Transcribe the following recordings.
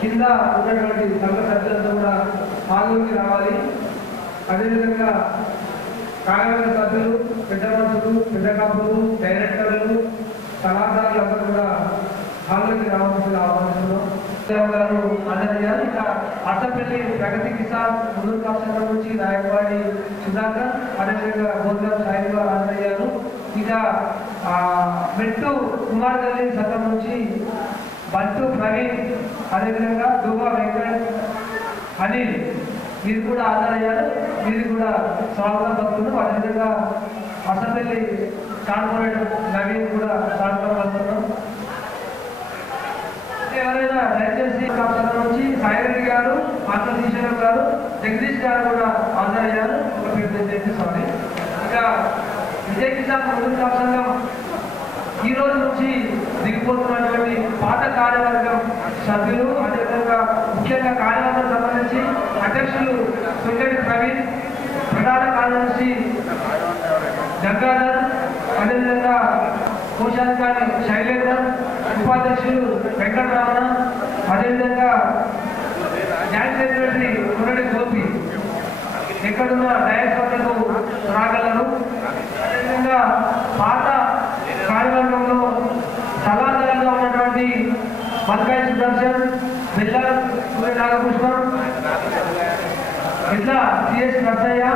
కింద ఉన్నటువంటి సంఘ సభ్యులంతా కూడా హాల్లోకి రావాలి. అదేవిధంగా కార్యవర్గ సభ్యులు, పెద్ద మనుషులు, పెద్ద కాపులు, డైరెక్టర్లు, సలహాదారులందరూ కూడా హాల్లోకి రావాల్సిందిగా ఆహ్వానిస్తున్నాం. అందజేయాలి. ఇక అట్టపల్లి ప్రగతి కిసాన్ ముందు సంఘం నుంచి నాయకవాడి సుధాకర్, అదేవిధంగా గోదాం సాయి గారు అందజేయారు. ఇక మెట్టు కుమార్ గల్లి సంఘం నుంచి బంటు ప్రవీణ్, అదేవిధంగా దువ్వ వెంకట్, అనిల్ మీరు కూడా ఆదరయ్యారు. మీరు కూడా స్వాగతం పలుకుతున్నాం. అదేవిధంగా అసెంబ్లీ కార్పొరేటర్ నవీన్ కూడా స్వాగతం పలుకుతున్నాం. ఎవరైనా దయచేసి నుంచి సాయిరెడ్డి గారు, ఆంధ్రశేషరం గారు, జగదీష్ గారు కూడా ఆదరయ్యారు. స్వామి ఇక విజయ్ కిసాన్ ముందు సంఘం ఈ రోజు నుంచి దిగిపోతున్నటువంటి పాత కార్యవర్గం సభ్యులు, అదేవిధంగా ముఖ్యంగా కార్యవర్గం సంబంధించి అధ్యక్షులు సుంకెటి ప్రవీణ్, ప్రధాన కార్యదర్శి గంగాధర్, అదేవిధంగా కోశాధికారి శైలేందర్, ఉపాధ్యక్షులు వెంకటరమణ, అదేవిధంగా జాయింట్ సెక్రటరీ కురడి గోపి ఎక్కడున్న డయాస్పర్లకు రాగలరు. అదేవిధంగా పాత కార్యవర్గంలో సలహాదారుగా ఉన్నటువంటి వంకాయ సుదర్శన్, బిల్లా సూర్య నాగపుష్పం, ఇట్లా సిఎస్ నర్సయ్య,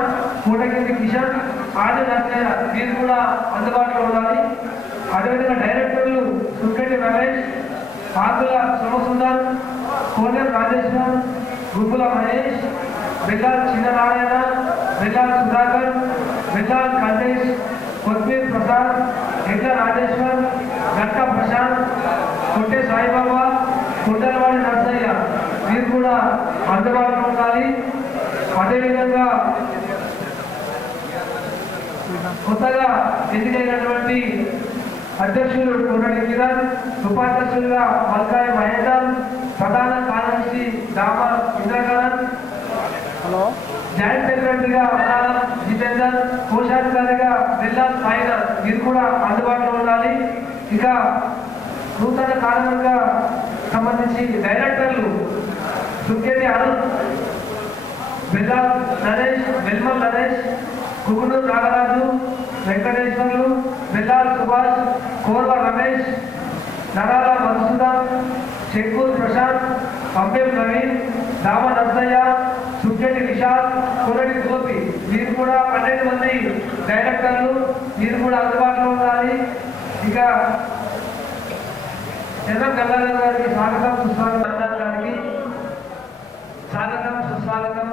కోటగిరి కిషన్, ఆది నర్సయ్య వీరు కూడా అందుబాటులో ఉండాలి. అదేవిధంగా డైరెక్టర్లు సుంకెటి రమేష్, ఆకుల సోమసుందర్, కోనేరు రాజేశ్వర్, గుబ్బుల మహేష్, బిల్లాల్ చిన్ననారాయణ, బిల్లాల్ సుధాకర్, బిల్లాల్ కంటేష్, కొత్మీర్ ప్రసాద్, ఎడ్ల రాజేశ్వర్, గట్ట ప్రశాంత్, కొట్టే సాయిబాబా, కుండలవాడి నర్సయ్య వీరు కూడా అందుబాటులో ఉండాలి. అదేవిధంగా కొత్తగా ఎన్నికైనటువంటి అధ్యక్షులు కోటటి కిరణ్, ఉపాధ్యక్షులుగా మల్కాయ మహేందర్, ప్రధాన కార్యదర్శి దామ ఇంద్రకరణ్, జాయింట్ సెక్రటరీగా అన్నారం జితేందర్, కోశాధికారిగా బిల్లాల్ సాయినాథ్, మీరు కూడా అందుబాటులో ఉండాలి. ఇక నూతన కార్యవర్గ సంబంధించి డైరెక్టర్లు సుఖ్యతి అరుణ్, బిల్లాల్ నరేష్, వెల్మల్ నరేష్, కుగునూరు నాగరాజు, వెంకటేశ్వర్లు, బిల్లాల్ సుభాష్, కోర్వ రమేష్, నరాల మధుసూదన్, చెక్కూరు ప్రశాంత్, అంబేం నవీన్, దామ నర్సయ్య, సుఖ్యటి విశాల్, కొరటి గోపి, మీరు కూడా 12 మంది డైరెక్టర్లు, మీరు కూడా అందుబాటులో ఉండాలి. ఇక ఎర్రం గల్లారావు గారికి స్వాగతం సుస్వాగతం, గారికి స్వాగతం సుస్వాగతం.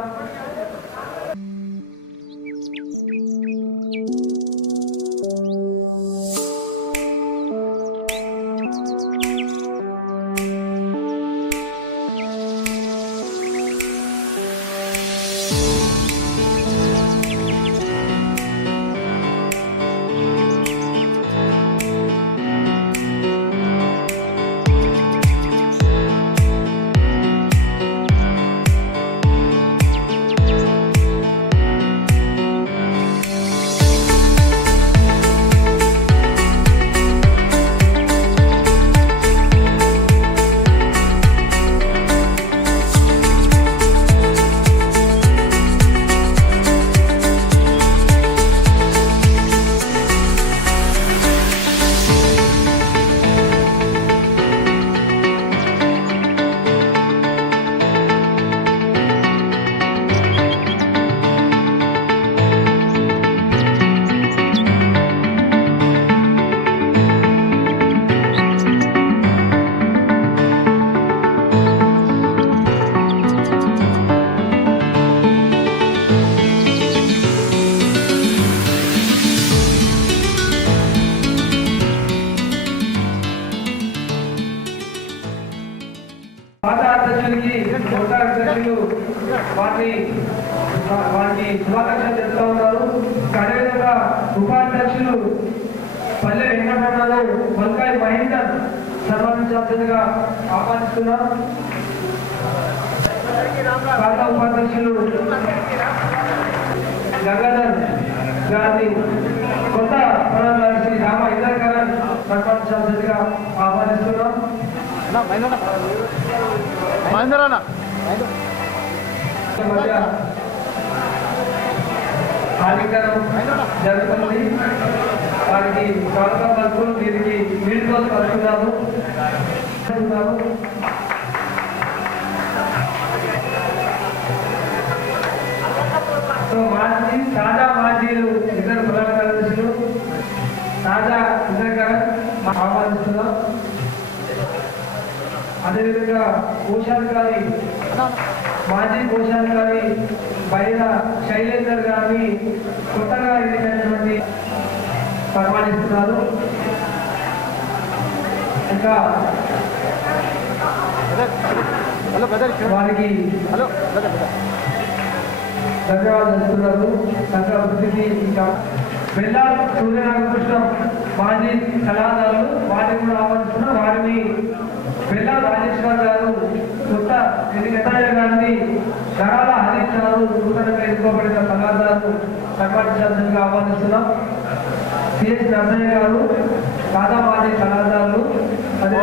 వారికి శుభాకాంక్షలు చెప్తా ఉన్నారు. అదేవిధంగా ఉపాధ్యక్షులు పల్లె వెంకటరమణరావు, మల్కాయ మహేందర్ సన్మానించాల్సిందిగా ఆహ్వానిస్తున్నారు. పాత ఉపాధ్యక్షులు గంగాధర్ గారిని కొత్త ప్రధాన కార్యదర్శి రామ ఇంద్రకరణ్ సన్మానించాల్సిందిగా ఆహ్వానిస్తున్నాం. కార్యక్రమం జరుగుతుంది. వారికి స్వాగతం పలుకులు, వీరికి వీడితో పలుకున్నాము. మాజీ తాజా మాజీలు ఇద్దరు ప్రధాన కార్యదర్శులు తాజా ఇంద్రకరణ్ ఆహ్వానిస్తున్నాం. అదేవిధంగా కోశాధికారి మాజీ కోశాధికారి బైర శైలేందర్ గారిని కొత్తగా ఎన్నికైనటువంటి సన్మానిస్తున్నారు. ఇంకా వారికి ధన్యవాదాలు చెప్తున్నారు. సంఘ అభివృద్ధికి ఇంకా బెల్లాల్ సూర్యనాగకృష్ణం మాజీ కళాకారులు, వారిని కూడా ఆహ్వానిస్తున్నారు. వారిని బెల్లా రాజేశ్వర్ గారు, కొత్త ఎన్నికయ్య గారిని ధరాల హరీష్ గారు, నూతనంగా ఎన్నుకోబడిన కళాకారులు సన్మానించాల్సిందిగా ఆహ్వానిస్తున్నాం. సిఎస్ నర్సయ్య గారు, కాదా మాజీ కళాకారులు, అదే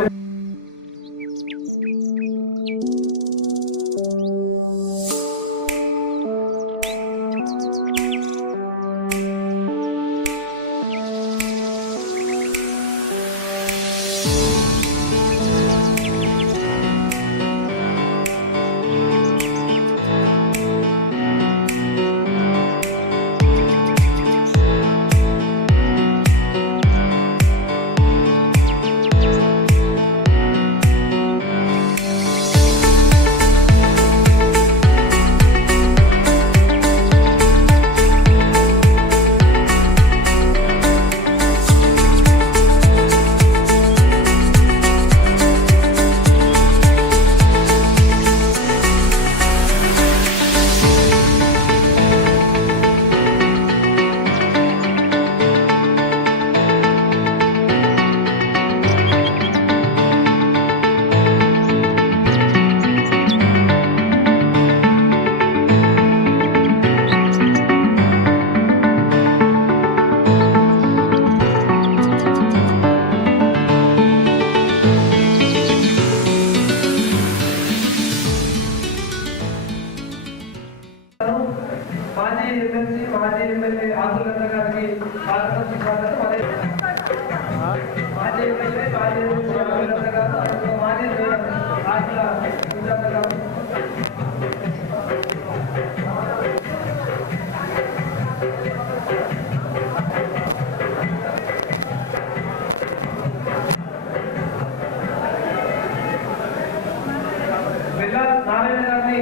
నారాయణ గారిని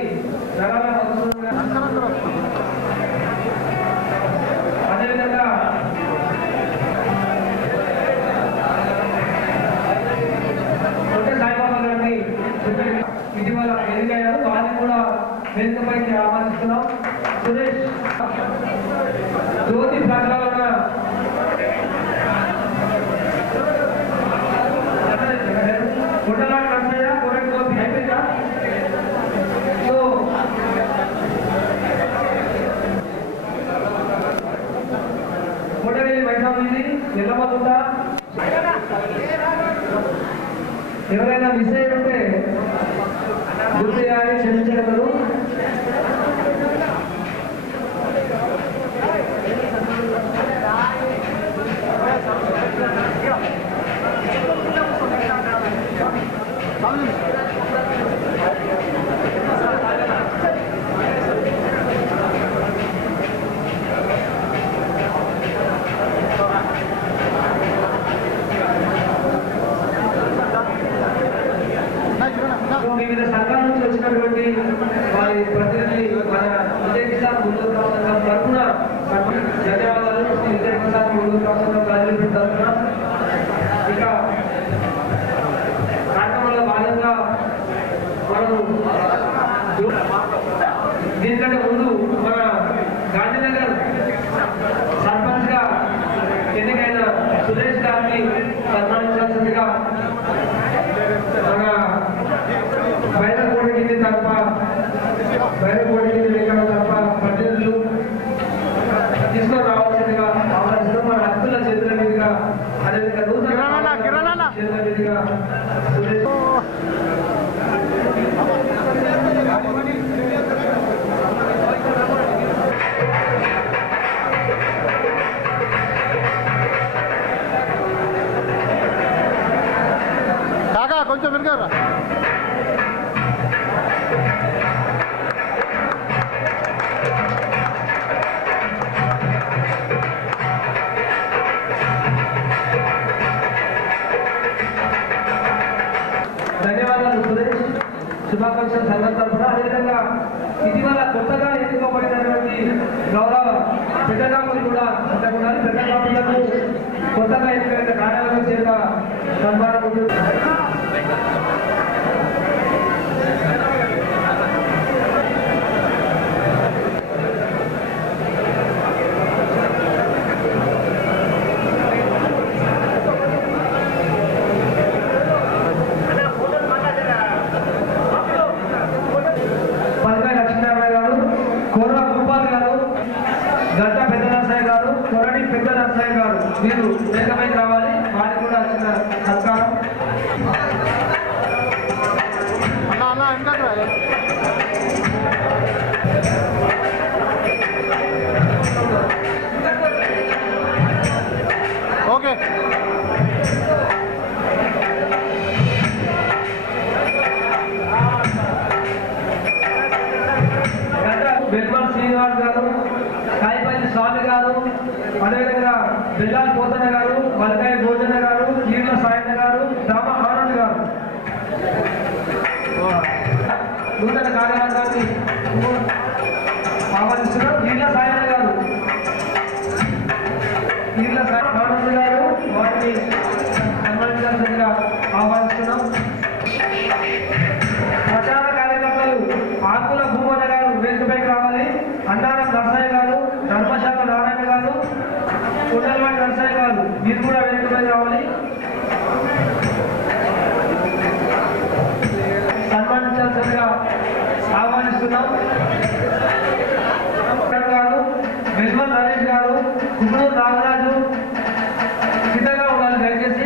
అదేవిధంగా సాయిబాబా గారిని ఇటీవల ఎన్నికయ్యారు వారిని కూడా వేదికపైకి ఆహ్వానిస్తున్నాం. సురేష్ జ్యోతి ప్రజ్వలన గుడ్డలాంటి నర్సయ్య కోరెట్ జ్యోతి అయిపోయిందా? సో కోటవేలి వైష్ణవి నిలబడుతుందా? ఎవరైనా మిస్ అయి ఉంటే గుర్తు చేయాలి, క్షమించగలరు. వివిధ సంఘాల నుంచి వచ్చినటువంటి వారి ప్రతినిధి మన విజయ కిసాన్ ముందుకు రావడం తరఫున ధన్యవాదాలు. విజయ కిసాన్ ముందుకు రావడం రాజమండ్రి తరఫున ఇక కార్యక్రమంలో భాగంగా మనము దీనికంటే ముందు మన గాంధీనగర్ సర్పంచ్ గా ఎన్నికైన సురేష్ గారిని సన్మానించాల్సిందిగా మన బయలుకోటి కింది తప్ప ప్రతినిధులు తీసుకొని రావాల్సిందిగా ఆహ్వానిస్తూ మన హక్కుల చేతుల మీదుగా అదేవిధంగా నూతన చేతుల మీదుగా కాకా కొంచెం వెనుకరా. ధన్యవాదాలు సురేష్. శుభాకాంక్షలు సంఘం తరఫున. అదేవిధంగా ఇటీవల కొత్తగా ఎన్నుకోబడినటువంటి గౌరవ పెద్దగాపులు కూడా ఉండాలి. పెద్దగాపులకు కొత్తగా ఎన్నికైన కార్యాలయం చేత సన్మానం ఉంటుంది. గంట పెద్ద నర్సయ్య గారు, కొరడి పెద్ద నర్సయ్య గారు మీరు వేగమైకి రావాలి. వారికి కూడా చిన్న సత్కారం. ఓకే వెల్మల్ శ్రీనివాస్ గారు, కాయపల్లి స్వామి గారు, అదేవిధంగా బెల్లాల్ పోతన గారు, మలకాయ భోజన గారు, ఈర్ల సాయన్న గారు, రామ ఆనంద్ గారు నూతన కార్యవర్గాన్ని ఆహ్వానిస్తున్నారు. ఈర్ల సాయన్న గారు, ఈర్ల ఆనంద్ గారు వారిని సన్మానించాల్సిందిగా ఆహ్వానిస్తున్నాం. ప్రచార కార్యకర్తలు ఆకుల భూమన్న గారు వేదికపైకి రావాలి. అన్నారం నర్సయ్య గారు, ధర్మశాల నారాయణ గారు, కుండలవాడి నర్సయ్య గారు మీరు కూడా వేదికపైకి రావాలి. సన్మానించాల్సిందిగా ఆహ్వానిస్తున్నాం. గారు, వెల్మల్ నరేష్ గారు, కుమ్మూరు నాగరాజు సిద్ధంగా ఉండాలి దయచేసి.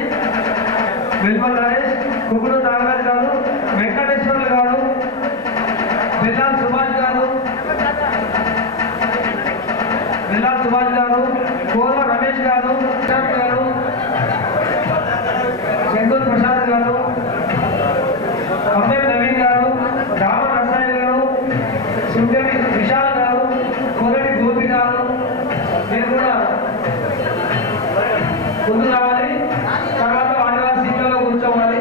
ముందు రావాలి, తర్వాత వారి వారి సీట్లలో కూర్చోవాలి.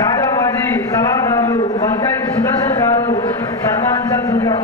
తాజా మాజీ సలహాదారులు వంకాయ సుదర్శన్ గారు సన్మానించాల్సిందిగా.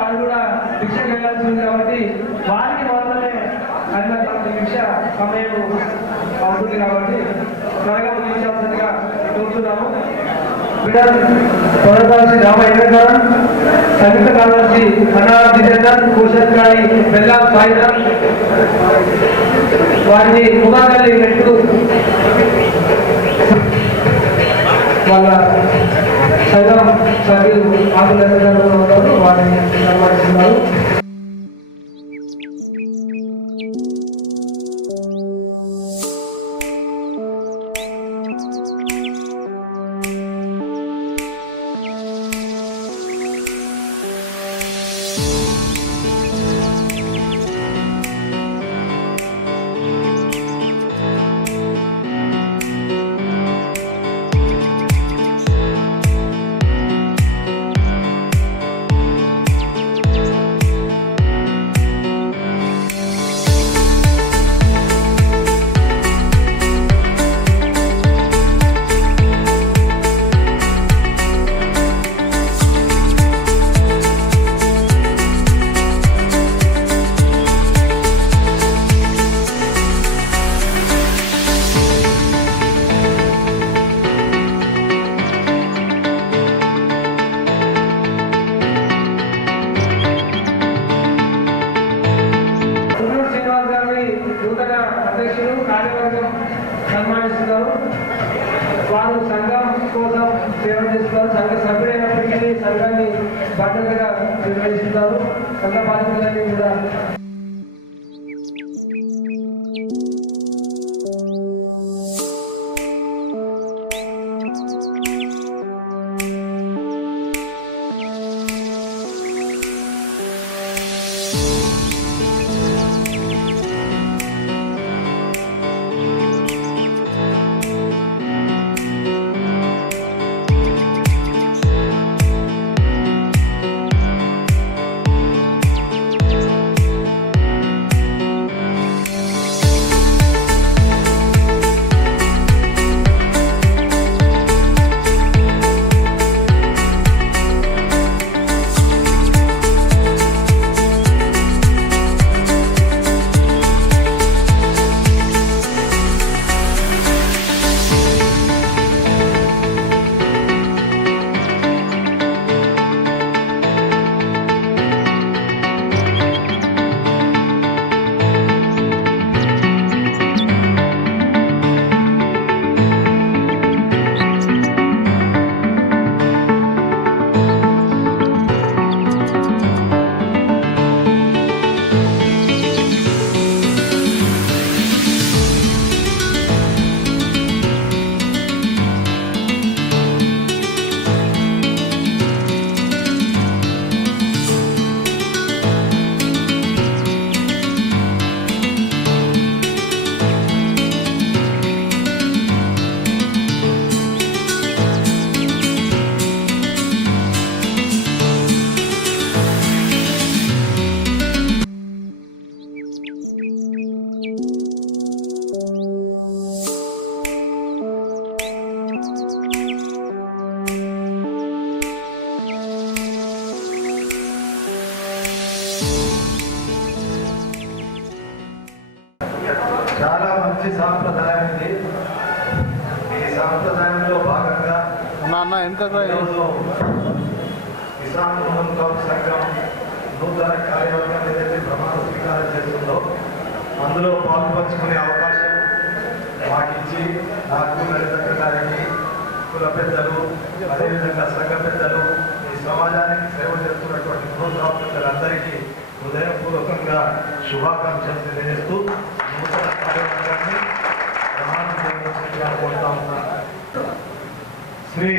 వాళ్ళు కూడా భిక్షకు వెళ్ళాల్సి ఉంది కాబట్టి వారికి మాత్రమే భిక్ష సమయం అవుతుంది కాబట్టి త్వరగా ముగించాల్సిందిగా కోరుతున్నాము. కొనసాగి రామయ్య సంగీత కార్యదర్శి అనార్ జితేందర్, భూషణ్ బెల్లా సాయిధర్ వారిని ముగాకల్లి నెట్టు వాళ్ళ సంఘం సభ్యులు ఆకులు వారిని సన్మానిస్తున్నారు. సన్మానిస్తున్నారు. వారు సంఘం కోసం సేవ చేస్తున్నారు. సంఘ సభ్యులైనప్పటికీ సంఘాన్ని బాధ్యతగా నిర్వహిస్తున్నారు. సంఘ బాధ్యతలన్నీ కూడా అన్న ఎంత కిసాన్ మోహన్ కౌల్ సంఘం నూతన కార్యవర్గం ఏదైతే ప్రమాణ స్వీకారం చేస్తుందో అందులో పాల్పంచుకునే అవకాశం మాకిచ్చి నాకు లలిత గారికి కుల పెద్దలు అదేవిధంగా సంఘ పెద్దలు ఈ సమాజానికి సేవ చేస్తున్నటువంటి నూతన పెద్దలందరికీ హృదయపూర్వకంగా శుభాకాంక్షలు తెలియజేస్తూ నూతన కార్యవర్గాన్ని ప్రమాణం చేయవలసిందిగా కోరుతా ఉన్నా. శ్రీ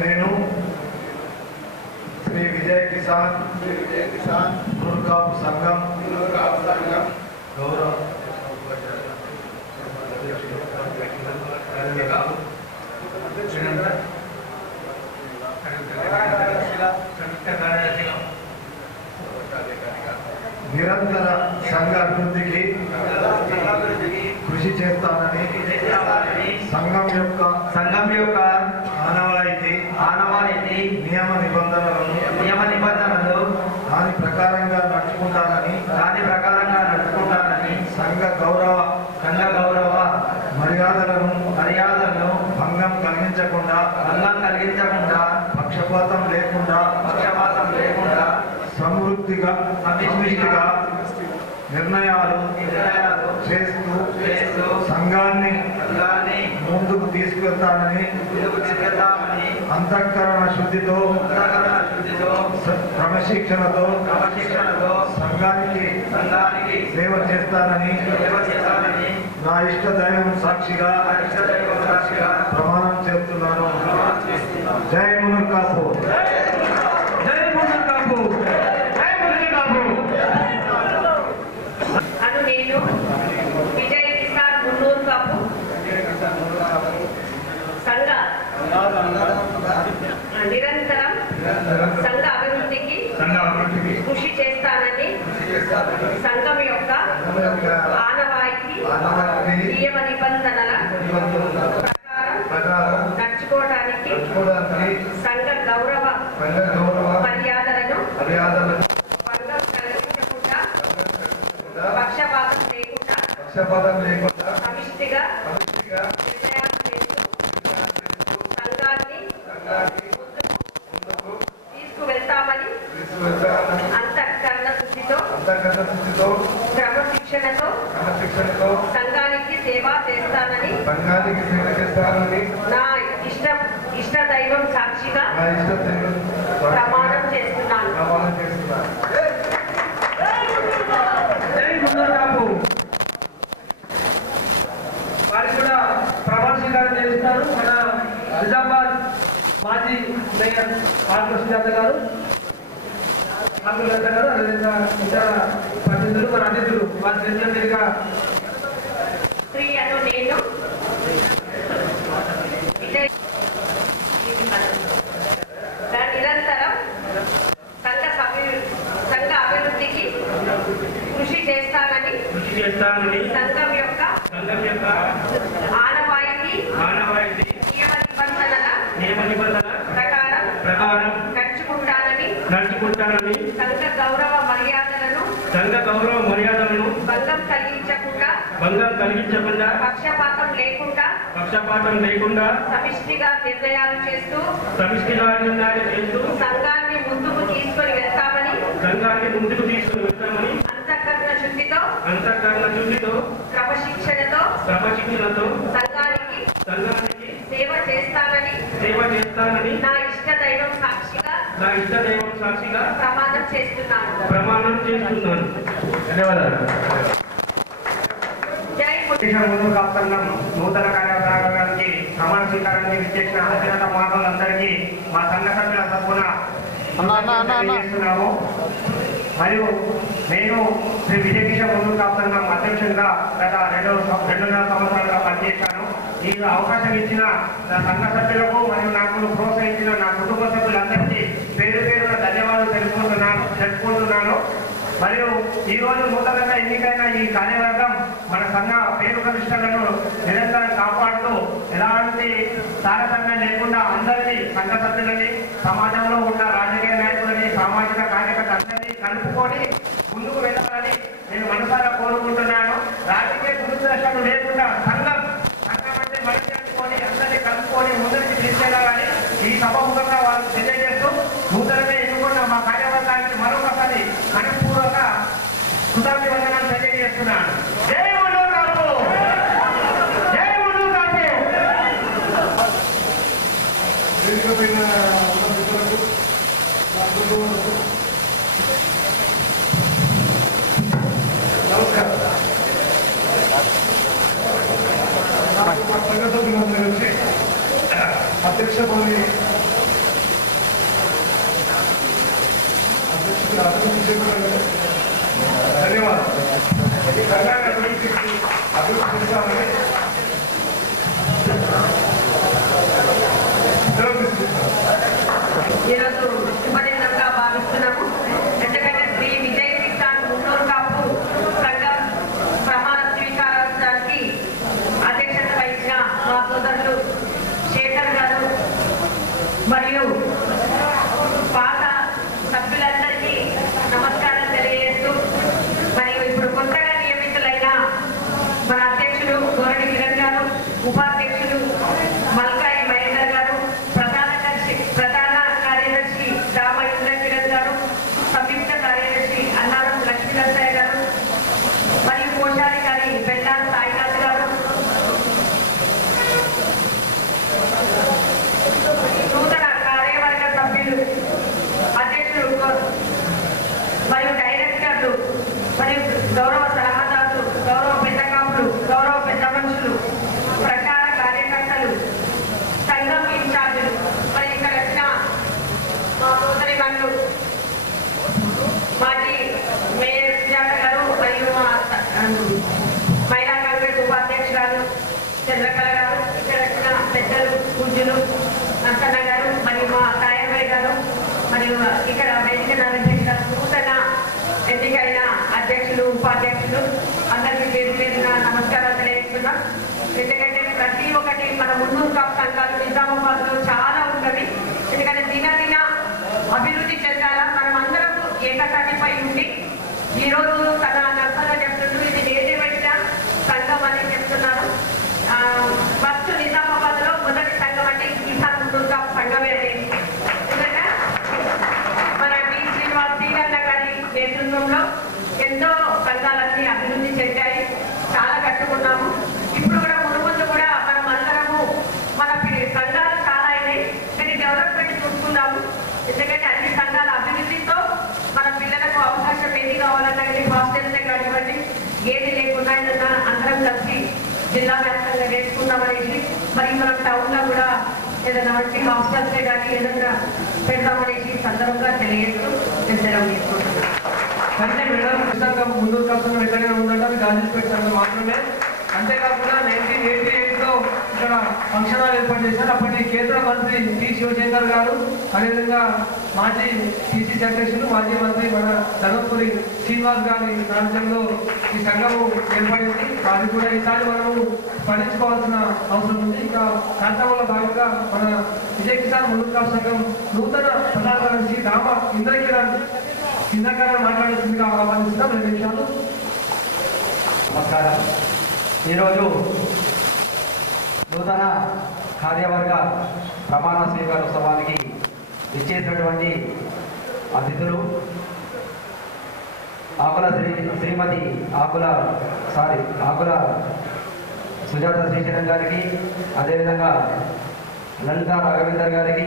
నేను శ్రీ విజయ్ కిసాన్ నూర్కాపు సంఘం గౌరవ నిరంతర సంఘ అభివృద్ధికి కృషి చేస్తానని సంఘం యొక్క ఆనవాయితీ నియమ నిబంధనలు దాని ప్రకారంగా నడుచుకుంటానని సంఘ గౌరవ మర్యాదలను భంగం కలిగించకుండా పక్షపాతం లేకుండా సమృద్ధిగా నిర్ణయాలు చేస్తూ సంఘాన్ని ముందుకు తీసుకెళ్తానని అంతఃకరణ శుద్ధితో క్రమశిక్షణతో సంఘానికి సేవ చేస్తానని నా ఇష్ట దైవం సాక్షిగా ప్రమాణం చేస్తున్నాను. జై మునర్కాపు. నేను విజయ్ కిసాన్ మున్నూరు కాపు సంఘ నిరంతరం సంఘ అభివృద్ధికి కృషి చేస్తానని సంఘం యొక్క ఆనవాయితీ నియమ నిబంధనల ప్రకారం నడుచుకోవడానికి సంఘ గౌరవ మర్యాదలను భంగం కలిగించకుండా పక్షపాతం లేకుండా సమిష్టిగా నిర్ణయాలు చేస్తూ సంఘాన్ని తీసుకువెళ్తామని అంతఃకరణ శుద్ధితో క్రమశిక్షణతో సంఘానికి సేవ చేస్తానని నా ఇష్ట దైవం సాక్షిగా ప్రమాణం చేస్తున్నాను. వారికి కూడా ప్రమాణ స్వీకారం చేస్తారు. మన నిజామాబాద్ మాజీ మేయర్ ఆర్కృష్ణ గారు, అదేవిధంగా ఇతర ప్రతినిధులు, మన అతిథులు వారి చేతుల మీదుగా నేను నిరంతరం సంఘ అభివృద్ధికి కృషి చేస్తానని సంఘం యొక్క ఆనవాయితీ నియమ నిబంధనల ప్రకారం నడుచుకుంటానని సంఘ గౌరవ మర్యాదలను భంగం కలిగించకుండా పక్షపాతం లేకుండా సమిష్టిగా నిర్ణయాలు చేస్తూ సంఘాన్ని ముందుకు తీసుకొని వెళ్తామని అంతఃకరణ శుద్ధితో క్రమశిక్షణతో సంఘానికి సేవ చేస్తానని నా ఇష్ట దైవం సాక్షిగా ప్రమాణం చేస్తున్నాను. ధన్యవాదాలు. ముందు కాపుతున్నాం. నూతన కార్యవర్గానికి ప్రమాణ స్వీకారానికి విచ్చేసిన అత్యున్నత మానవులందరికీ మా సంఘ సభ్యుల తరఫున చేస్తున్నాము. మరియు నేను శ్రీ విజయ కిసాన్ ముందు కాపుతున్నాం అధ్యక్షుడిగా గత 2.5 సంవత్సరాలుగా పనిచేశాను. ఈ అవకాశం ఇచ్చిన నా సంఘ సభ్యులకు మరియు నాకు ప్రోత్సహించిన నా కుటుంబ సభ్యులందరికీ పేరు పేరున ధన్యవాదాలు తెలుపుకుంటున్నాను. మరియు ఈ రోజు నూతనంగా ఎన్నికైన ఈ కార్యవర్గం మన సంఘ పేరు ప్రతిష్టలను నిరంతరం కాపాడుతూ ఎలాంటి తారతమ్యం లేకుండా అందరినీ సంఘ సభ్యులని, సమాజంలో ఉన్న రాజకీయ నాయకులని, సామాజిక కార్యకర్తలందరినీ కలుపుకొని ముందుకు వెళ్ళాలని నేను మనసారా కోరుకుంటున్నాను. రాజకీయ దురుద్దేశాలు లేకుండా సంఘం అంటే మనిషి అధ్యక్ష పదవి అధ్యక్షుడు ధన్యవాదాలు. ఈ సంఘాన్ని అభివృద్ధి చేస్తామని ఈరోజు శుభదినంగా భావిస్తున్నాము. ఎందుకంటే శ్రీ విజయ్ కిసాన్ మున్నూరు కాపు సంఘం ప్రమాణ స్వీకారానికి అధ్యక్షత వహించిన మా సోదరులు శేఖర్ గారు మరియు పాత సభ్యులందరికీ నమస్కారం తెలియజేస్తూ, మరియు ఇప్పుడు కొత్తగా నియమితులైన మన అధ్యక్షులు గోరడి కిరణ్ గారు, ఉపాధ్యక్షులు మల్కాయి మహేందర్ గారు, ప్రధాన కార్యదర్శి రామ ఇంద్ర కిరణ్ గారు, సంయుక్త కార్యదర్శి అన్నారం లక్ష్మీనరసయ్య గారు, మరియు కోశాధికారి బెల్లారు సాయినాథ్ గారు, నూతన కార్యవర్గ సభ్యులు, అధ్యక్షులు మరియు డైరెక్టర్లు, మరియు గౌరవ సలహాదారులు, గౌరవ పెద్ద కాపులు, గౌరవ పెద్ద మనుషులు, ప్రచార కార్యకర్తలు, సంఘం ఇన్ఛార్జీలు, మరి ఇక్కడ వచ్చిన మా సోదరి మనులు మాజీ మేయర్ సుజాత గారు, మరియు మా మహిళా కాంగ్రెస్ ఉపాధ్యక్షురాలు చంద్రకళ గారు, ఇక్కడ వచ్చిన పెద్దలు పూజ్యులు నర్సన్న గారు, మరియు మా తాయమ్మాయి గారు, మరియు ఇక్కడ వేదిక నరసింహ నూతన ఎన్నికైన అధ్యక్షులు, ఉపాధ్యక్షులు అందరికీ పేరు పేరున నమస్కారాలు తెలియజేస్తున్నాం. ఎందుకంటే ప్రతి ఒక్కటి మన మున్నూరు కాపు సంఘాలు నిజామాబాద్ లో చాలా ఉన్నవి. ఎందుకంటే దినదిన అభివృద్ధి చెందాలా, మనం అందరం ఏకతాటిపై ఉండి ఈరోజు తన నర్సన చెప్తుంటూ ఇది నేనేమైనా సంఘం అని చెప్తున్నారు. ఫస్ట్ నిజామాబాద్ లో మొదటి సంఘం అంటే కిసాన్ మున్నూరు కాపు సంఘమే అనేది. ఎందుకంటే మన టి శ్రీనివాస్ శ్రీరన్న గారి నేతృత్వంలో ఎంతో సంఘాలన్నీ అభివృద్ధి చెందాయి, చాలా కట్టుకున్నాము. ఇప్పుడు కూడా ముందు కూడా మనం అందరము మన సంఘాలు చాలా అయినాయి, కానీ డెవలప్మెంట్ చూసుకున్నాము. ఎందుకంటే అన్ని సంఘాల అభివృద్ధితో మన పిల్లలకు అవకాశం ఏది కావాలన్నా కానీ హాస్టల్సే కానివ్వండి, ఏది లేకుండా అందరం కలిసి జిల్లా వ్యాప్తంగా వేసుకుందామనేసి, మరి మనం టౌన్ లో కూడా ఏదైనా వంటి హాస్టల్సే కానీ ఏదైనా పెడదామనేసి సందర్భంగా తెలియజేస్తూ నిర్ణయం తీసుకుంటున్నాం. అంటే మేడం సంఘం మున్నూరు కాపు సంఘం ఎక్కడైనా ఉందంటే అది గాజుపేట సంఘం మాత్రమే. అంతేకాకుండా 1988లో ఇక్కడ ఫంక్షన్ హాల్ ఏర్పాటు చేశారు. అప్పటి కేంద్ర మంత్రి టి శివశంకర్ గారు, అదేవిధంగా మాజీ పిసిసి అధ్యక్షులు, మాజీ మంత్రి మన ధర్మపురి శ్రీనివాస్ గారి సారథ్యంలో ఈ సంఘము ఏర్పడింది. అది కూడా ఈసారి మనము స్మరించుకోవాల్సిన అవసరం ఉంది. ఇంకా కార్యక్రమంలో భాగంగా మన విజయ్ కిసాన్ మున్నూరు కాపు సంఘం నూతన ప్రధాన కార్యదర్శి రామ ఇంద్రకిరణ్ మాట్లాడుతుందిగా ఆహ్వానిస్తున్నాం. 2 నిమిషాలు. నమస్కారం. ఈరోజు నూతన కార్యవర్గ ప్రమాణ స్వీకారోత్సవానికి ఇచ్చేసినటువంటి అతిథులు శ్రీమతి ఆకుల సుజాత శ్రీశరణ్ గారికి, అదేవిధంగా లలిత రాఘవేందర్ గారికి,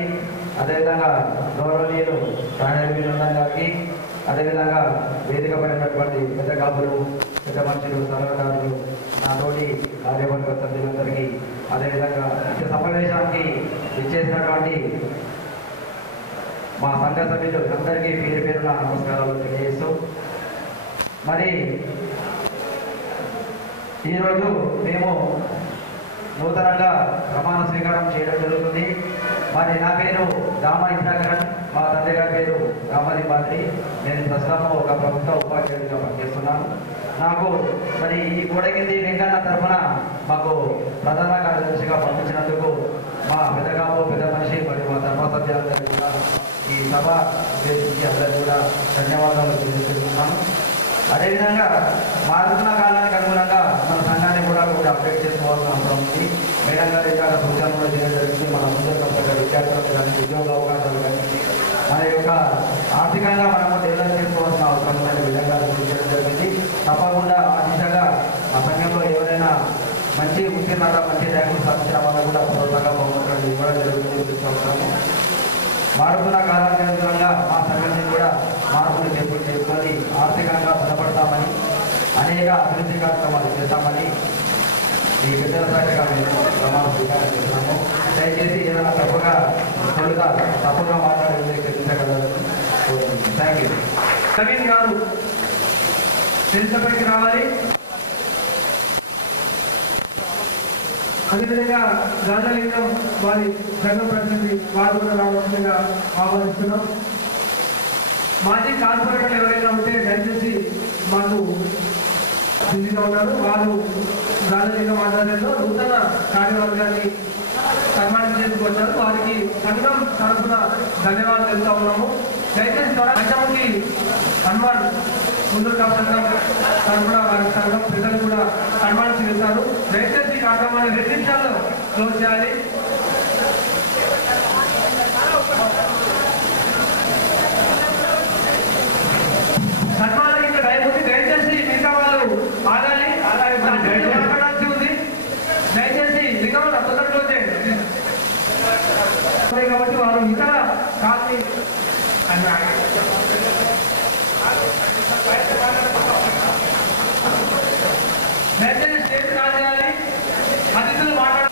అదేవిధంగా గౌరవనీయులు కానేరు వీరందర్ గారికి, అదేవిధంగా వేదిక పడినటువంటి పెద్ద కాపులు, పెద్ద మనుషులు, సలహాదారులు, నాతోటి కార్యవర్గ సభ్యులందరికీ, అదేవిధంగా ఈ సమావేశానికి ఇచ్చేసినటువంటి మా సంఘ సభ్యులు అందరికీ పేరు పేరున నమస్కారాలు తెలియజేస్తూ, మరి ఈరోజు మేము నూతనంగా ప్రమాణ స్వీకారం చేయడం జరుగుతుంది. మరి నా పేరు రామ ఇంద్రకరణ్, మా తండ్రి గారి పేరు రామాది పాత్రి. నేను ప్రస్తుతం ఒక ప్రభుత్వ ఉపాధ్యాయుడిగా పనిచేస్తున్నాను. నాకు మరి ఈ గోడకింది వెంకన్న తరఫున మాకు ప్రధాన కార్యదర్శిగా పంపించినందుకు మా పెద్దగాము, పెద్ద మనిషి మరియు మా ధర్మ సభ్యులందరికీ కూడా ఈ సభ ఉద్దేశించి అందరికీ కూడా ధన్యవాదాలు తెలియజేస్తున్నాను. అదేవిధంగా మారుతున్న కాలానికి అనుగుణంగా మన సంఘాన్ని కూడా అప్డేట్ చేసుకోవాల్సిన అవసరం ఉంది. మేడం గారి యొక్క సూచనలు కూడా చేయడం జరిగింది. మన ముందు విద్యార్థులకు కానీ, ఉద్యోగ అవకాశాలు కానీ, మన యొక్క ఆర్థికంగా మనము డెవలప్ చేసుకోవాల్సిన అవసరం ఉందని విధంగా సూచించడం జరిగింది. తప్పకుండా ఆ దిశగా మా సంఘంలో ఎవరైనా మంచి ఉత్తీర్ణత, మంచి ర్యాంకులు సాధించిన వాళ్ళకు కూడా ప్రోత్సాహంగా బహుమతులు ఇవ్వడం జరుగుతుంది. మారుతున్న కాలానికి అనుగుణంగా మా సంఘాన్ని కూడా మార్పులు చేసుకొని ఆర్థికంగా బలపడతామని, అనేక అభివృద్ధి కార్యక్రమాలు చేస్తామని ఈ పెద్దల సాక్షిగా మేము ప్రమాణ స్వీకారం చేస్తున్నాము. దయచేసి ఏదైనా తప్పుగా మాట్లాడే చర్చించగలరు. Thank you. నవీన్ గారు తెలుసపైకి రావాలి. అదేవిధంగా గాంధలింగం వారి సంఘ ప్రతినిధి వారు కూడా రావాల్సిందిగా ఆహ్వానిస్తున్నాం. మాజీ కార్పొరేటర్లు ఎవరైనా ఉంటే దయచేసి మాకు బిజీగా ఉన్నారు. వారు గాంధలింగం ఆధ్వర్యంలో నూతన కార్యవర్గాన్ని సన్మానించేందుకు వచ్చారు. వారికి సంఘం తరఫున ధన్యవాదాలు తెలుపుతా ఉన్నాము. దయచేసి పంచముఖి హనుమాన్ ముందు సంఘం తరఫున వారి సంఘం ప్రజలు కూడా సన్మానించి వెళ్తారు. దయచేసి ఈ కార్యక్రమాన్ని 2 నిమిషాల్లో క్లోజ్ చేయాలి. సన్మానానికి ఇంకా టైం ఉంది. దయచేసి మిగతా వాళ్ళు ఆగాలి. మాట్లాడాల్సి ఉంది. దయచేసి మిగతా వాళ్ళు తొందరగా క్లోజ్ చేయండి కాబట్టి వారు ఇతర కాలనీ దయచేసి స్టేజ్ కాల్ చేయాలి. అతిథులు మాట్లాడాలి.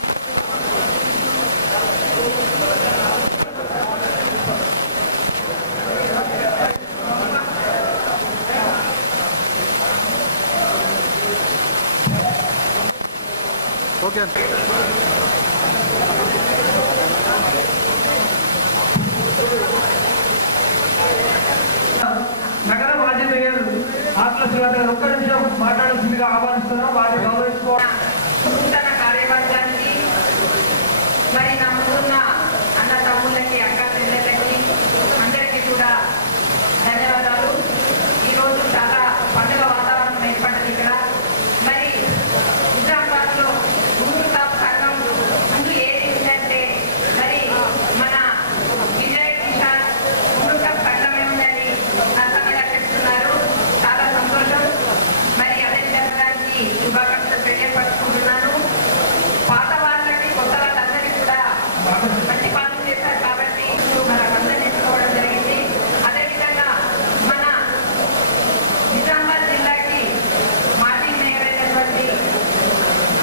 ఓకే. నగర మాజీ మేయర్ ఆత్మ శివారు 1 నిమిషం మాట్లాడాల్సిందిగా ఆహ్వానిస్తున్నాం. వారిని గౌరవించుకోవాలి. నూతన కార్యవర్గానికి మరి నా ముందున్న అన్న తమ్ముళ్ళకి అక్క చెల్లెళ్ళకి అందరికీ కూడా ధన్యవాదాలు. ఈరోజు చాలా పండుగ వాతావరణం ఏర్పడింది ఇక్కడ. మరి నిజామాబాద్లో ముందు కాపు సంఘం ముందు ఏది ఉందంటే మరి మన విజయ్ కిషాన్ ముందు కాపు సంఘమే ఉందని సంఘంగా చెప్తున్నారు. చాలా సంతోషం. మరి అదే విధంగా శుభాకాంక్షలు తెలియపరుచుకుంటున్నాను. పాత వాళ్ళకి కొత్త వాళ్ళందరికీ కూడా మంచి పనులు చేశారు కాబట్టి మరి అందరినీ ఎన్నుకోవడం జరిగింది. అదేవిధంగా మన నిజామాబాద్ జిల్లాకి మాజీ మేయర్ అయినటువంటి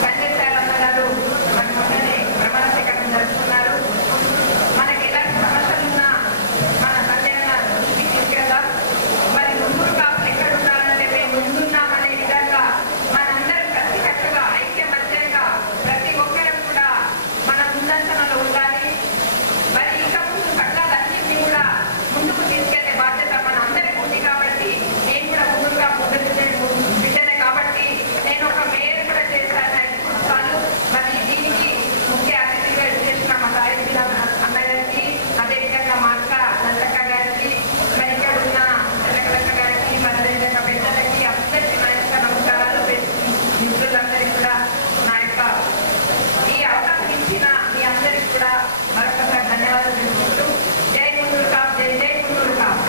సంజయ్ సారమ్మ గారు మన మొన్ననే ప్రమాణ స్వీకారం జరుపుకున్నారు. మనకి ఎలాంటి సమస్యలున్నా మన సంజయ్ గారు దృష్టికి తీసుకెళ్దాం. మరి ముందు కాపులు ఎక్కడ ఉన్నారంటే మేము ముందున్నామనే విధంగా మనందరం కలిసికట్టుగా ఐక్యమత్యంగా ప్రతి ఒక్కరం కూడా మన ముందంచనలో ఉండాలి. మరి ఇక ముందు సంఘాలన్నింటినీ కూడా ముందుకు తీసుకెళ్లే బాధ్యత మన అందరికీ ఉంది కాబట్టి నేను కూడా ముందుగా బిడ్డనే కాబట్టి నేను ఒక మేయర్ కూడా చేశాను 5 సంవత్సరాలు. మరి దీనికి ముఖ్య అతిథిగా చేసిన మా సాయి అన్న గారికి, అదేవిధంగా మా అక్క లల్లక్క గారికి, మరి ఇక్కడ ఉన్న చెల్లకలక్క గారికి, మరి అదేవిధంగా పెద్దలకి అందరికీ నా యొక్క నమస్కారాలు. మిత్రులందరికీ కూడా నా యొక్క ఈ అవకాశం ఇచ్చిన మీ అందరికీ కూడా మరొకసారి ధన్యవాదాలు తెలుపుకుంటూ జై ముందూరు కాపు, జై జై ముందూరు కాపు.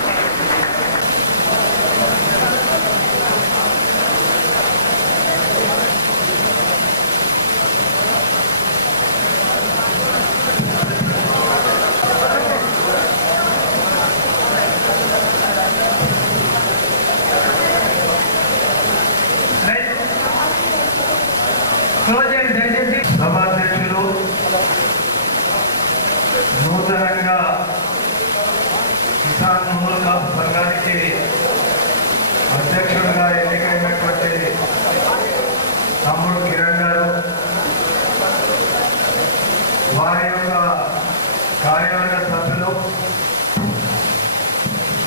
క్లోజ్ చేయండి దయచేసి. సభాధ్యక్షులు నూతనంగా కిసాన్ ముందు కాపు సంఘానికి అధ్యక్షుడిగా ఎన్నికైనటువంటి తమ్ముడు కిరణ్ గారు, వారి యొక్క కార్యవర్గ సభ్యులు,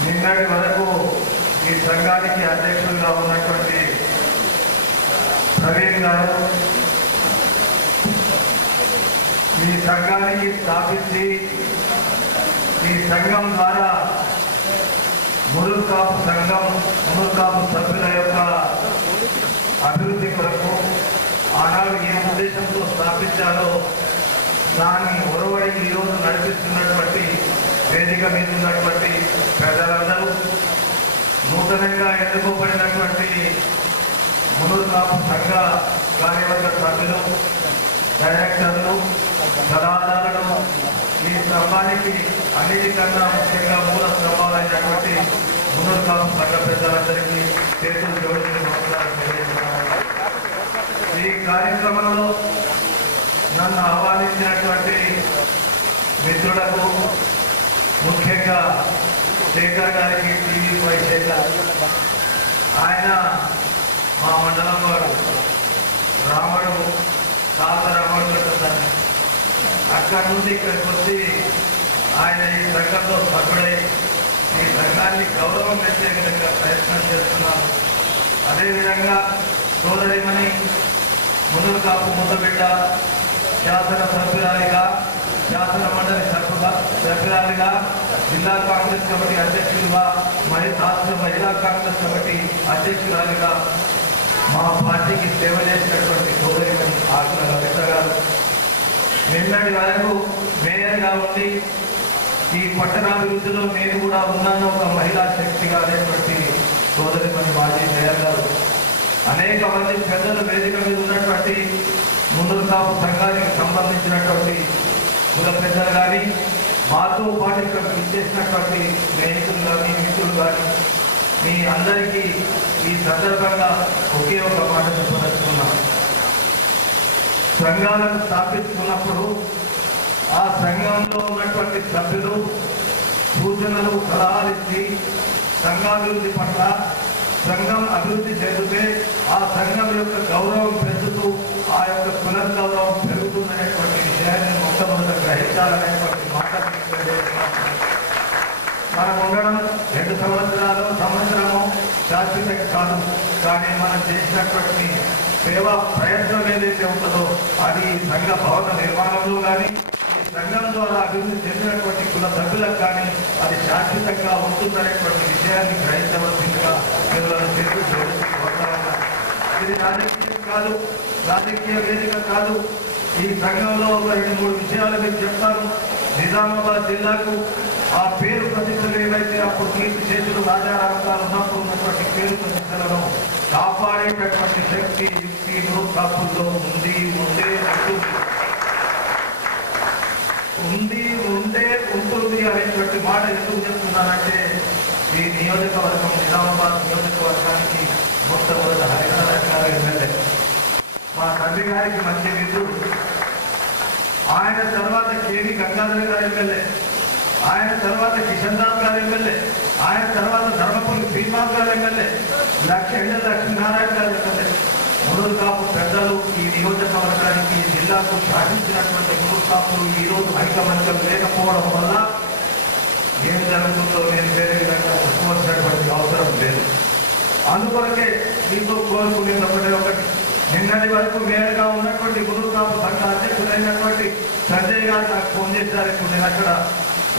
నిన్నటి వరకు ఈ సంఘానికి అధ్యక్షులుగా ఉన్నటువంటి ప్రవీణ్ గారు, ఈ సంఘానికి స్థాపించి ఈ సంఘం ద్వారా మురుకాపు సంఘం మురుకాపు సభ్యుల యొక్క అభివృద్ధి కొరకు ఆనాడు ఏ ఉద్దేశంతో స్థాపించారో దాన్ని ఒరవడి ఈరోజు నడిపిస్తున్నటువంటి వేదిక మీద ఉన్నటువంటి ప్రజలందరూ, నూతనంగా ఎన్నుకోబడినటువంటి మురుకాపు సంఘ కార్యవర్గ సభ్యులు, డైరెక్టర్లు, సలహాదారులు, ఈ స్తంభానికి అన్నిటికన్నా ముఖ్యంగా మూల స్తంభాలైనటువంటి మురుకాపు సంఘ పెద్దలందరికీ చేతులు జోడించి నమస్కారం తెలియజేస్తున్నాను. ఈ కార్యక్రమంలో నన్ను ఆహ్వానించినటువంటి మిత్రులకు, ముఖ్యంగా శేఖర్ గారికి, టీవీ శేఖర్, ఆయన మా మండలం వాడు, రాముడు కాళ్ళ రాముడు అంటుందని అక్కడి నుండి ఇక్కడికి వచ్చి ఆయన ఈ సంఘంలో సభ్యుడై ఈ సంఘాన్ని గౌరవం పెంచే విధంగా ప్రయత్నం చేస్తున్నారు. అదేవిధంగా సోదరిమణి మునుకాపు ముద్దబిడ్డ శాసన సభ్యురాలిగా, శాసన మండలి సభ్యురాలిగా, జిల్లా కాంగ్రెస్ కమిటీ అధ్యక్షులుగా, రాష్ట్ర మహిళా కాంగ్రెస్ కమిటీ అధ్యక్షురాలిగా మా పార్టీకి సేవ చేసినటువంటి సోదరిమణి ఆకుల లలిత గారు, నిన్నటి వరకు మేయర్గా ఉండి ఈ పట్టణాభివృద్ధిలో నేను కూడా ఉన్నాను ఒక మహిళా శక్తిగా అనేటువంటి సోదరిమణి మాజీ మేయర్ గారు, అనేక మంది పెద్దలు వేదిక మీద ఉన్నటువంటి మున్నూరు కాపు సంఘానికి సంబంధించినటువంటి కుల పెద్దలు కానీ, మాతో పాటు ఇక్కడ ఇచ్చేసినటువంటి స్నేహితులు కానీ, మిత్రులు కానీ, మీ అందరికీ ఈ సందర్భంగా ఒకే ఒక మాట చెప్పదలుచుకున్నాం. సంఘాలను స్థాపించుకున్నప్పుడు ఆ సంఘంలో ఉన్నటువంటి సభ్యులు సూచనలు, సలహాలు ఇచ్చి సంఘాభివృద్ధి పట్ల సంఘం అభివృద్ధి చెందితే ఆ సంఘం యొక్క గౌరవం పెరుగుతూ ఆ యొక్క పునర్గౌరవం పెరుగుతుందనేటువంటి విషయాన్ని మొట్టమొదట గ్రహించాలనేటువంటి మాట మనం ఉండడం 2 సంవత్సరాలు, సంవత్సరము శాశ్వతం కాదు. కానీ మనం చేసినటువంటి సేవా ప్రయత్నం ఏదైతే ఉంటుందో అది సంఘ భవన నిర్మాణంలో కానీ, ఈ సంఘం ద్వారా అభివృద్ధి చెందినటువంటి కుల సభ్యులకు కానీ అది శాశ్వతంగా ఉంటుందనేటువంటి విషయాన్ని గ్రహించవలసిందిగా మిమ్మల్ని ఇది రాజకీయం కాదు, రాజకీయ వేదిక కాదు. ఈ సంఘంలో ఒక 2-3 విషయాలు మీకు చెప్తాను. నిజామాబాద్ జిల్లాకు ఆ పేరు ప్రతిష్టలు ఏవైతే అప్పుడు కీర్తి చేతులు రాజారామకాలు ఉన్నప్పుడు ఉన్నటువంటి పేరు ప్రతిష్టలను కాపాడేటటువంటి శక్తి, యుక్తి కాపుల్లో ఉండే ఉంటుంది అనేటువంటి మాట ఎందుకు చెప్తున్నానంటే, ఈ నియోజకవర్గం నిజామాబాద్ నియోజకవర్గానికి మొట్టమొదటి హరినారాయణ గారు ఎమ్మెల్యే, మా తండ్రి గారికి మంచి మిత్రుడు. ఆయన తర్వాత కేవీ గంగాధర్ గారు ఎమ్మెల్యే, ఆయన తర్వాత కిషన్ దాస్ గారు ఎమ్మెల్యే, ఆయన తర్వాత ధర్మపురి శ్రీనివాస్ గారు ఎమ్మెల్యే, లక్ష్మీనారాయణ గారు ఎమ్మెల్యే. మునులు కాపు పెద్దలు ఈ నియోజకవర్గానికి, జిల్లాకు సాధించినటువంటి మునులు కాపులు ఈరోజు ఐకమత్యం లేకపోవడం వల్ల ఏం జరుగుతుందో నేను వేరే విధంగా చెప్పవలసినటువంటి అవసరం లేదు. అందుకొరకే మీతో కోరుకునేది ఒకటి, నిన్నటి వరకు మేయర్గా ఉన్నటువంటి మునులు కాపు సంఘ అధ్యక్షుడైనటువంటి సంజయ్ గారు నాకు ఫోన్ చేశారు. ఇప్పుడు నేను అక్కడ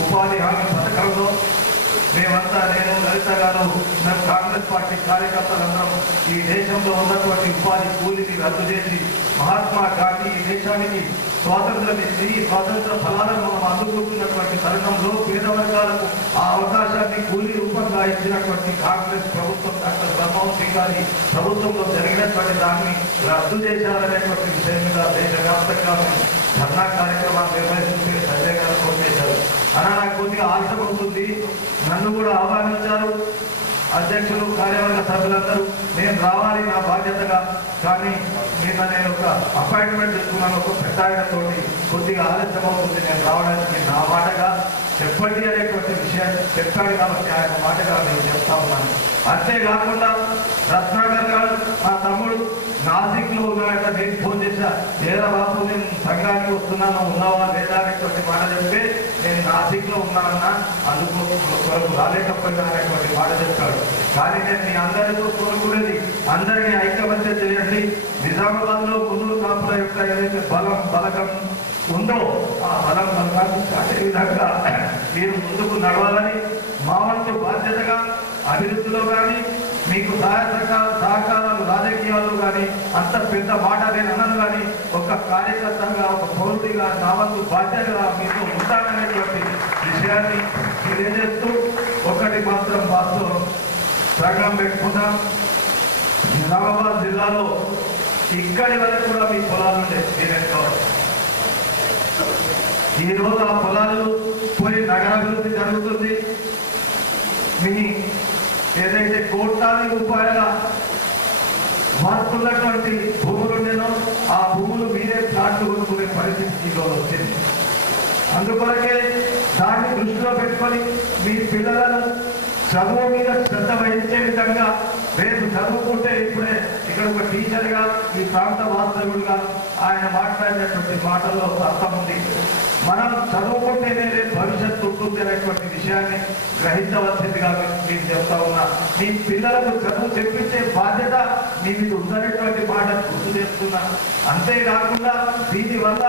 ఉపాధి హామీ పథకంలో మేమంతా, నేను, లలిత గారు, మేము కాంగ్రెస్ పార్టీ కార్యకర్తలందరం ఈ దేశంలో ఉన్నటువంటి ఉపాధి కూలీని రద్దు చేసి మహాత్మా గాంధీ ఈ దేశానికి స్వాతంత్రం ఇచ్చి స్వాతంత్ర ఫలాలను మనం అందుకుంటున్నటువంటి తరుణంలో పేద వర్గాలకు ఆ అవకాశాన్ని కూలీ రూపంగా ఇచ్చినటువంటి కాంగ్రెస్ ప్రభుత్వం, డాక్టర్ మన్మోహన్ సింగ్ గారి ప్రభుత్వంలో జరిగినటువంటి దాన్ని రద్దు చేశారనేటువంటి విషయం మీద దేశవ్యాప్తంగా ధర్నా కార్యక్రమాలు నిర్వహిస్తుంటే సంజయ్ గారు ఫోన్ చేశారు. అలా నాకు కొద్దిగా ఆశ ఉంటుంది, నన్ను కూడా ఆహ్వానించారు అధ్యక్షులు, కార్యవర్గ సభ్యులందరూ. నేను రావాలి నా బాధ్యతగా, కానీ నిన్న నేను ఒక అపాయింట్మెంట్ తీసుకున్నాను ఒక పెద్ద ఆయనతో, కొద్దిగా ఆలస్యం అవుతుంది నేను రావడానికి. నా మాటగా చెప్పండి అనేటువంటి విషయాన్ని చెప్పాడు కాబట్టి ఆయన మాటగా నేను చెప్తా ఉన్నాను. అంతేకాకుండా రత్నాకర్ గారు మా తమ్ముడు నాసిక్లో ఉన్నాడట, నేను ఫోన్ చేశా, ఏరా బాబు నేను సంఘానికి వస్తున్నాను, ఉన్నావా లేదా అనేటువంటి మాట చెప్తే నేను నాసిక్లో ఉన్నానన్నా, అందుకు కొరకు రాలేకపోయినా అనేటువంటి మాట చెప్పాడు. కానీ నేను మీ అందరితో కోరుకునేది, అందరినీ ఐకమత్యం చేయండి. నిజామాబాద్లో మునులు కాపుల యొక్క ఏదైతే బలగం ఉందో ఆ బలం బలగాన్ని చాటే విధంగా మీరు ముందుకు నడవాలని, మా వంతు బాధ్యతగా అభివృద్ధిలో కానీ, మీకు సహకారాలు రాజకీయాల్లో కానీ అంత పెద్ద మాట నేను అన్నాను, కానీ ఒక కార్యకర్తగా, ఒక పౌరుడిగా నా వంతు బాధ్యతగా మీతో ఉంటాననేటువంటి విషయాన్ని తెలియజేస్తూ, ఒకటి మాత్రం వాస్తవం, సంఘం పెట్టుకున్నాం. నిజామాబాద్ జిల్లాలో ఇక్కడి వరకు కూడా మీ పొలాలు ఉండే మీరెంతవరకు ఈరోజు ఆ పొలాలు పోయి నగరాభివృద్ధి జరుగుతుంది. మీ ఏదైతే కోట్లాది రూపాయల వర్తున్నటువంటి భూములు ఉండేనో పరిస్థితి ఈరోజు వచ్చింది. అందుకొరకే దాన్ని దృష్టిలో పెట్టుకొని మీ పిల్లలను చదువు మీద శ్రద్ధ వహించే విధంగా రేపు చదువుకుంటే ఇప్పుడే ఇక్కడ ఒక టీచర్గా ఈ ప్రాంత వాస్తవుడిగా ఆయన మాట్లాడినటువంటి మాటల్లో అర్థం ఉంది. మనం చదువుకుంటేనే రేపు భవిష్యత్తు ఉంటుంది అనేటువంటి విషయాన్ని గ్రహించవలసిందిగా మీకు చెప్తా ఉన్నా. మీ పిల్లలకు చదువు చెప్పించే బాధ్యత మీ మీద ఉందనేటువంటి మాట గుర్తు చేస్తున్నా. అంతేకాకుండా దీనివల్ల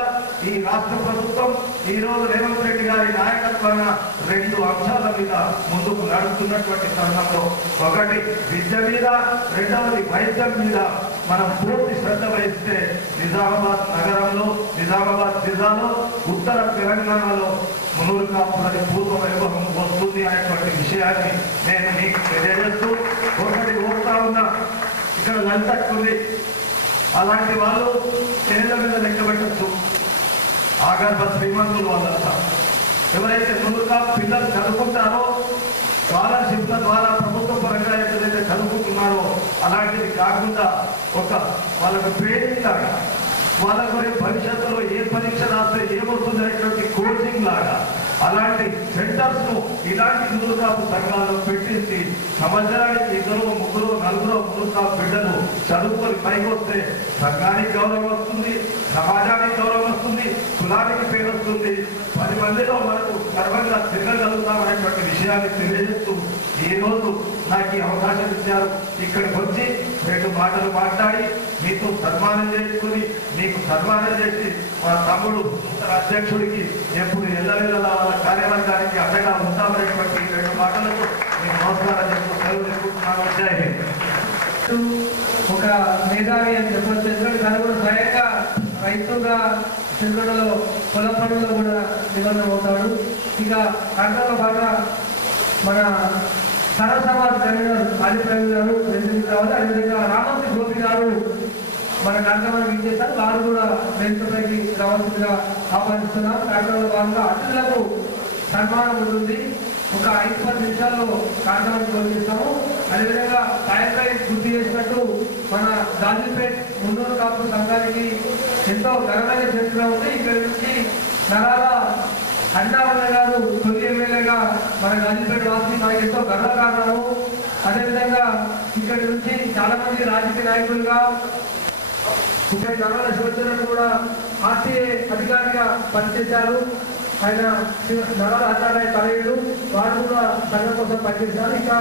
ఈ రాష్ట్ర ప్రభుత్వం ఈరోజు రేవంత్ రెడ్డి గారి నాయకత్వాన 2 అంశాల మీద ముందుకు నడుస్తున్నటువంటి తరుణంలో, ఒకటి విద్య మీద, రెండవది వైద్యం మీద మనం పూర్తి శ్రద్ధ వహిస్తే నిజామాబాద్ నగరంలో, నిజామాబాద్ జిల్లాలో, ఉత్తర తెలంగాణలో మునూరు కాపులని పూర్వ వైభవం వస్తుంది అనేటువంటి విషయాన్ని నేను మీకు తెలియజేస్తూ, ఒకటి ఓపుతా ఉన్నా ఇక్కడ లలితకుంది, అలాంటి వాళ్ళు పేర్ల మీద లెక్క పెట్టచ్చు. ఆగర్భ శ్రీమంతులు వాళ్ళంతా ఎవరైతే ముందుగా పిల్లలు చదువుకుంటారో స్కాలర్షిప్ల ద్వారా ప్రభుత్వ పరంగా ఎక్కడైతే చదువుకుంటున్నారో అలాంటిది కాకుండా ఒక వాళ్ళకు ట్రైనింగ్ లాగా, వాళ్ళకు భవిష్యత్తులో ఏ పరీక్ష రాస్తే ఏమవుతుంది అనేటువంటి కోచింగ్ లాగా అలాంటి సెంటర్స్ ను ఇలాంటి మునుకాపు సంఘాలను పెట్టించి సంవత్సరానికి 2, 3, 4 మునుకాపు బిడ్డలు చదువుకొని పైకి వస్తే సంఘానికి గౌరవం వస్తుంది, సమాజానికి గౌరవం వస్తుంది, కులానికి పేరు వస్తుంది, 10 మందిలో మనకు గర్వంగా తిరగలుగుతాం అనేటువంటి విషయాన్ని తెలియజేస్తూ ఈ రోజు నాకు ఈ అవకాశం ఇచ్చారు. ఇక్కడికి వచ్చి 2 మాటలు మాట్లాడి మీతో సన్మానం చేసుకుని, మీకు సన్మానం చేసి మా తమ్ముడు అధ్యక్షుడికి ఎప్పుడు ఎల్లవేళలా వాళ్ళ కార్యవర్గానికి అండగా ఉంటామనేటువంటి 2 మాటలతో నేను నమస్కారం చేస్తూ సెలవు తీసుకుంటున్నాను. జై హింద్. ఒక మేధావి అని చెప్పొచ్చు. ఎందుకంటే తను కూడా స్వయంగా రైతుగా చిరుగడలో పొలం పనుల్లో కూడా నిబంధన అవుతాడు. ఇక దాంట్లో బాగా మన సరళ సమాజ్ కన్వీనర్ ఆది ప్రవీణ్ గారు వెంటనే కావాలి. అదేవిధంగా రామశ్రీ గోపి గారు మన కార్యక్రమానికి ఇచ్చేస్తారు. వారు కూడా వేదికపైకి రావాల్సిందిగా ఆహ్వానిస్తున్నాం. కార్యక్రమంలో భాగంగా అతిథులకు సన్మానం ఉంటుంది. ఒక 5-10 నిమిషాల్లో కార్యక్రమానికి వచ్చేస్తాము. అదేవిధంగా సాయంత్రం గుర్తు చేసినట్టు మన గాజీపేట్ మున్నూరు కాపు సంఘానికి ఎంతో ఘనమైన చరిత్ర ఉంది. ఇక్కడి నుంచి నరాల అన్నావన్న గారు తొలి ఎమ్మెల్యేగా మన గాజీపేట వాసి మనకి ఎంతో గర్వకారణము. అదేవిధంగా ఇక్కడి నుంచి చాలా మంది రాజకీయ నాయకులుగా ఇక్కడ నరాల శివచరణ్ కూడా ఆర్టీఏ అధికారిగా పనిచేశారు. ఆయన నరాల అన్నారాయ తనయుడు, వారు కూడా సంఘం కోసం పనిచేశారు. ఇంకా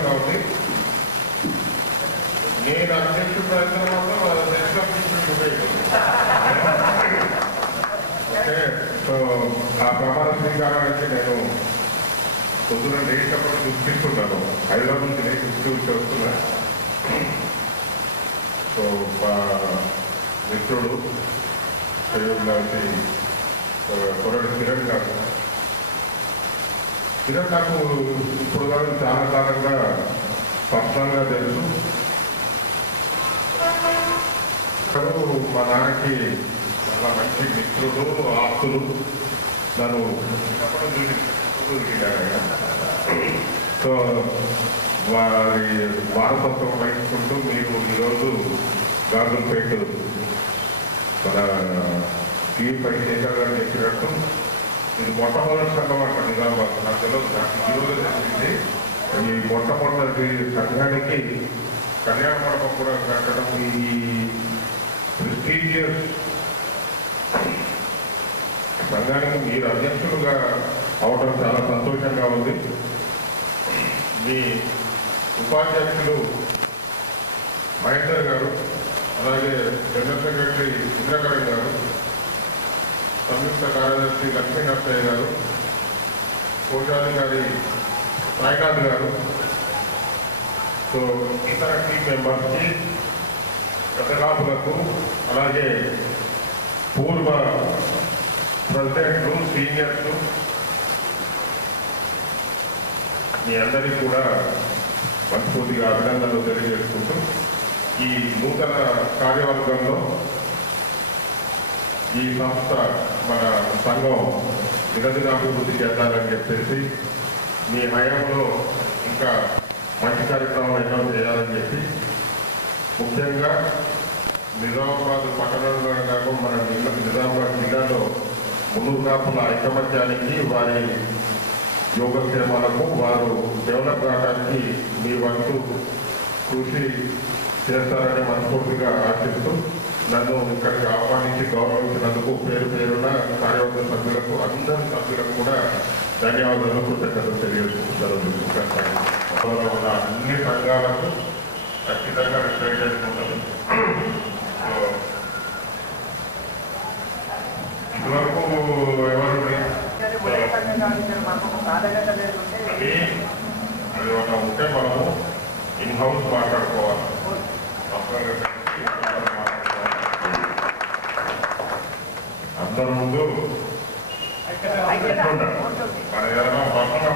సంతోషంగా ఉంది. నేను అధ్యక్షుడు అయితే మాత్రం ఓకే. సో ఆ ప్రమాణ స్వీకారానికి నేను పొద్దున లేచినప్పుడు చూపిస్తున్నాను. హైదరాబాద్ నుంచి నేను చూసి వస్తున్నా. సో మా మిత్రుడు లాంటి కొరడు కిరణ్ గారు నాకు ఇప్పుడు కానీ చాలా కాలంగా పర్సనల్గా తెలుసు. మా నాన్నకి చాలా మంచి మిత్రుడు, ఆస్తులు. నన్ను చెప్పడం చూసి సో వారి వారసత్వం వహించుకుంటూ మీరు ఈరోజు గాజులపేట మన టీవీ శేఖర్ గారు చెప్పినట్టు ఇది మొట్టమొదటి సంఘం అంట నిజామాబాద్. నాకు తెలియదు, నాకు ఈరోజు తెలిసింది. ఈ మొట్టమొదటి సంఘానికి కళ్యాణ మండపం కూడా కట్టడం, ఈ ప్రెస్టీజియస్ సంఘానికి మీరు అధ్యక్షులుగా అవడం చాలా సంతోషంగా ఉంది. మీ ఉపాధ్యక్షులు మహేందర్ గారు, అలాగే జనరల్ సెక్రటరీ ఇంద్రకరణ్ గారు, సంయుక్త కార్యదర్శి లక్ష్మీనరసయ్య గారు, కోశాధికారి సాయినాథ్ గారు, సో ఇతర టీం మెంబర్స్కి, కథకాపులకు, అలాగే పూర్వ ప్రెసిడెంట్లు, సీనియర్లు, మీ అందరికీ కూడా మనస్ఫూర్తిగా అభినందనలు తెలియజేసుకుంటూ ఈ నూతన కార్యవర్గంలో ఈ సంస్థ మన సంఘం నిరదినాభివృద్ధి చేద్దాలని చెప్పేసి మీ హయాంలో ఇంకా మంచి కార్యక్రమాలు ఎన్నో చేయాలని చెప్పి, ముఖ్యంగా నిజామాబాద్ పట్టణంలో కాకుండా మన నిజామాబాద్ జిల్లాలో మున్నూరు కాపుల ఐకమత్యానికి, వారి యోగక్షేమాలకు, వారు డెవలప్ కావడానికి మీ వంతు కృషి చేస్తారని మనస్ఫూర్తిగా ఆశిస్తూ నన్ను ఇక్కడికి ఆహ్వానించి గౌరవించినందుకు పేరు పేరున కార్యవర్గ సభ్యులకు, అందరి సభ్యులకు కూడా ధన్యవాదాలు, కృతజ్ఞతలు తెలియజేసుకుంటారు. ఉన్న అన్ని సంఘాలకు ఖచ్చితంగా రిస్పెక్ట్ చేసుకుంటారు. ఇదివరకు ఎవరు అది ఒక ఉంటే మనము ఇన్ హౌస్ మాట్లాడుకోవాలి. అందరి ముందు మన